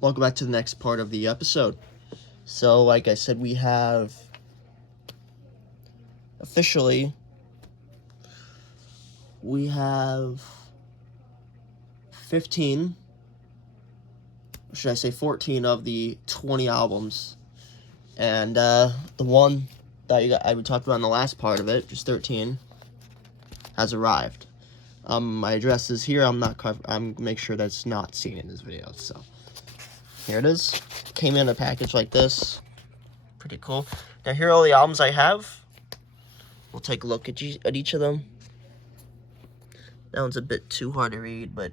welcome back to the next part of the episode. So, like I said, we have officially, we have 15, or should I say 14 of the 20 albums. And the one that I talked about in the last part of it, just 13, has arrived. My address is here. I'm make sure that's not seen in this video. So here it is. Came in a package like this. Pretty cool. Now here are all the albums I have. We'll take a look at each of them. That one's a bit too hard to read, but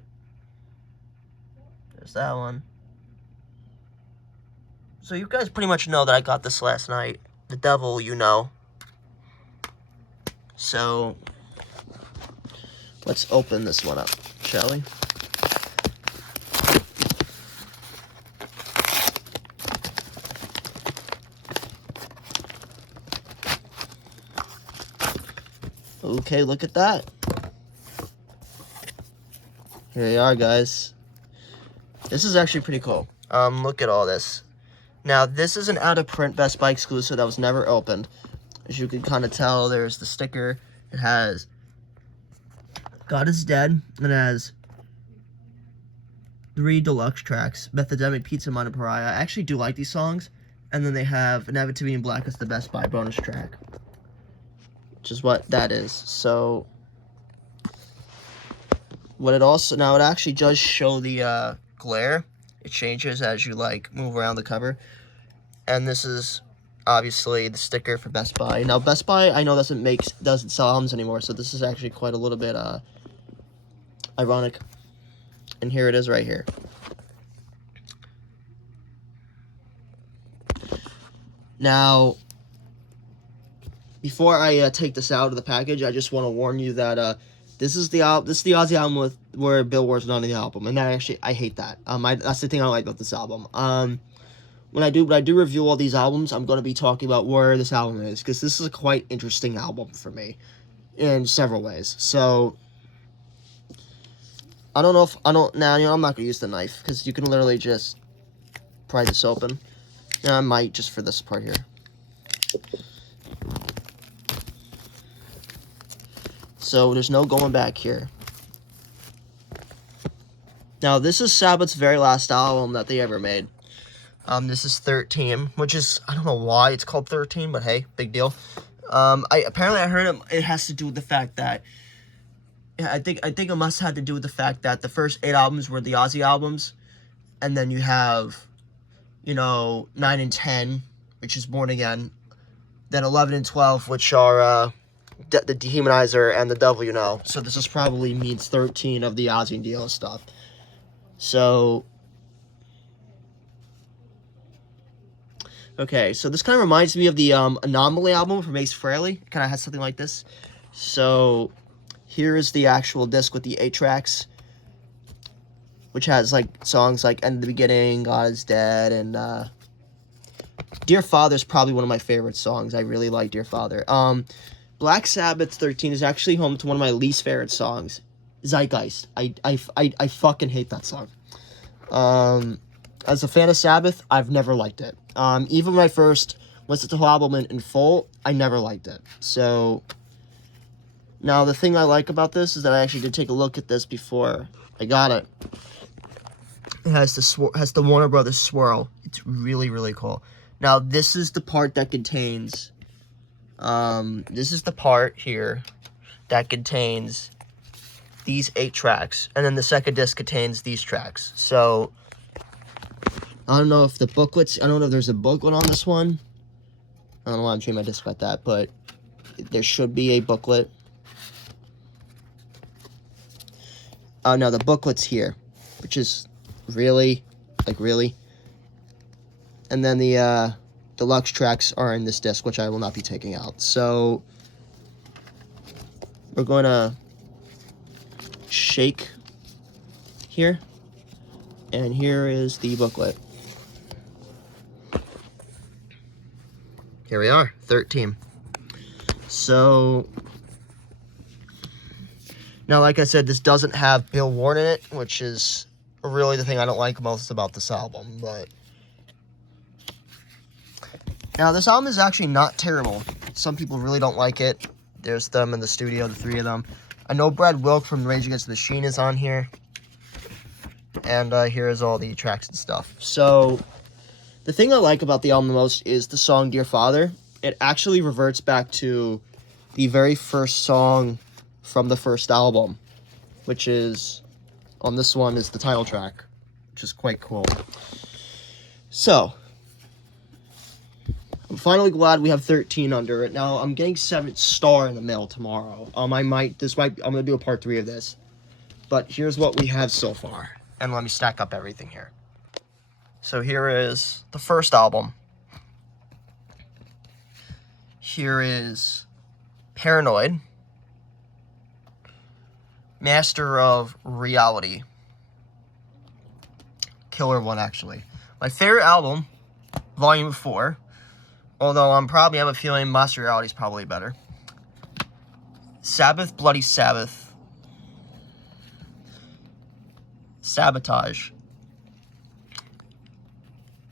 there's that one. So you guys pretty much know that I got this last night. The Devil, you know. So let's open this one up, shall we? Okay, look at that. Here they are, guys. This is actually pretty cool. Look at all this. Now, this is an out-of-print Best Buy exclusive that was never opened. As you can kind of tell, there's the sticker. It has God is Dead. It has 3 deluxe tracks. Methodemic, Pizza, Mind, and Pariah. I actually do like these songs. And then they have Never to Be in Black as the Best Buy bonus track. Which is what that is. So, what it also, now it actually does show the glare. It changes as you move around the cover. And this is obviously the sticker for Best Buy. Now Best Buy I know doesn't sell albums anymore, so this is actually quite a little bit ironic. And here it is right here. Now, before I take this out of the package, I just want to warn you that this is the Ozzy album where Bill Ward's not on the album, and I hate that. That's the thing I like about this album. When I do review all these albums, I'm going to be talking about where this album is, because this is a quite interesting album for me in several ways. So I'm not going to use the knife, because you can literally just pry this open. And I might just for this part here. So there's no going back here. Now this is Sabbath's very last album that they ever made. This is 13, which is, I don't know why it's called 13, but hey, big deal. Apparently I heard it has to do with the fact that, I think it must have to do with the fact that the first 8 albums were the Ozzy albums, and then you have, 9 and 10, which is Born Again, then 11 and 12, which are, the Dehumanizer and the Devil, you know. So this is probably means 13 of the Ozzy and Dio stuff. So, okay, so this kind of reminds me of the Anomaly album from Ace Frehley. It kind of has something like this. So here is the actual disc with the 8 tracks, which has songs like End of the Beginning, God is Dead, and Dear Father is probably one of my favorite songs. I really like Dear Father. Black Sabbath 13 is actually home to one of my least favorite songs, Zeitgeist. I fucking hate that song. As a fan of Sabbath, I've never liked it. Even when I first listened to the whole album in full, I never liked it. So, now the thing I like about this is that I actually did take a look at this before I got it. It has the Warner Brothers swirl. It's really, really cool. Now, this is the part that contains, this is the part here that contains these 8 tracks, and then the second disc contains these tracks. So I don't know if there's a booklet on this one. I don't know why I'm treating my disc like that, but there should be a booklet. Oh no, the booklet's here, which is really. And then the deluxe tracks are in this disc, which I will not be taking out. So we're going to shake here, and here is the booklet. Here we are, 13. So now, like I said, this doesn't have Bill Ward in it, which is really the thing I don't like most about this album, but... Now, this album is actually not terrible. Some people really don't like it. There's them in the studio, the three of them. I know Brad Wilk from Rage Against the Machine is on here. And here's all the tracks and stuff. So, the thing I like about the album the most is the song Dear Father. It actually reverts back to the very first song from the first album, which is, on this one, is the title track, which is quite cool. So, I'm finally glad we have 13 under it. Now, I'm getting 7th Star in the mail tomorrow. I'm going to do a part 3 of this. But here's what we have so far. And let me stack up everything here. So here is the first album. Here is Paranoid. Master of Reality. Killer one, actually. My favorite album, Volume 4. Although I have a feeling Master of Reality is probably better. Sabbath, Bloody Sabbath. Sabotage.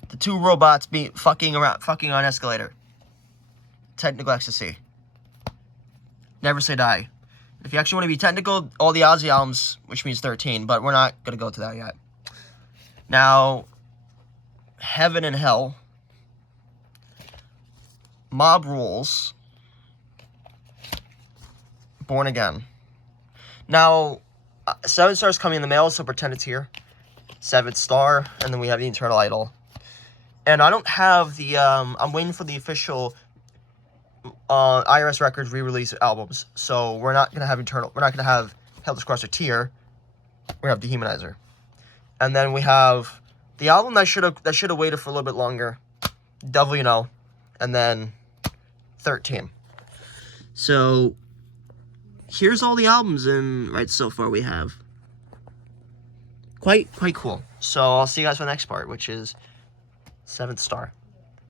The two robots fucking on escalator. Technical Ecstasy. Never Say Die. If you actually want to be technical, all the Ozzy albums, which means 13, but we're not going to go to that yet. Now, Heaven and Hell. Mob Rules. Born Again. Now, 7 stars coming in the mail, so pretend it's here. 7th Star, and then we have the Eternal Idol. And I don't have the, I'm waiting for the official IRS Records re-release albums. So we're not going to have Helter Skelter Tear. We have Dehumanizer. And then we have the album that should have waited for a little bit longer. Devil You Know. And then 13. So here's all the albums so far we have. Quite cool. So I'll see you guys for the next part, which is 7th Star.